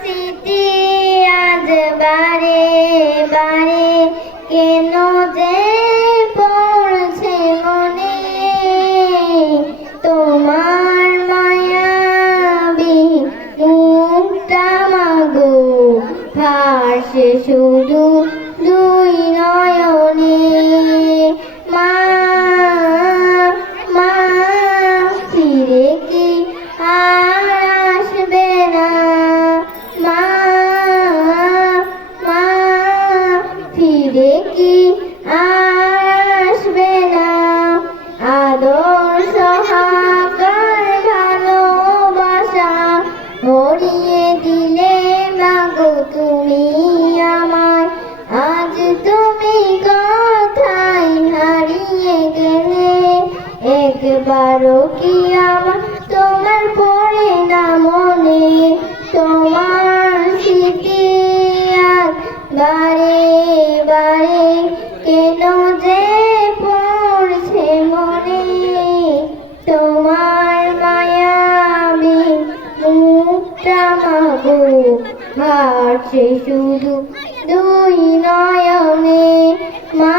স্মৃতি আজ বারে বারে কেন যে পড়ছে মনে, তোমার মায়াবী মুখটা মাগো ভাসে শুধু দুই নয়নে। মা মা ফিরে কি আর আসবে না, মা মা ফিরে কি আর আসবে না। আদর সহাকার ভালোবাসা ভরিয়ে দিলে মাগো তুমি আমায়, আজ তুমি কোথায় হারিয়ে গেলে। একবারও কি আমার তোমার পড়ে না মনে, তোমার স্মৃতি আর বারে বারে কেন যে পড়ছে মনে, তোমার মায়াবী মুখটা মাগো ভাসে শুধু দুই নয়নে। মা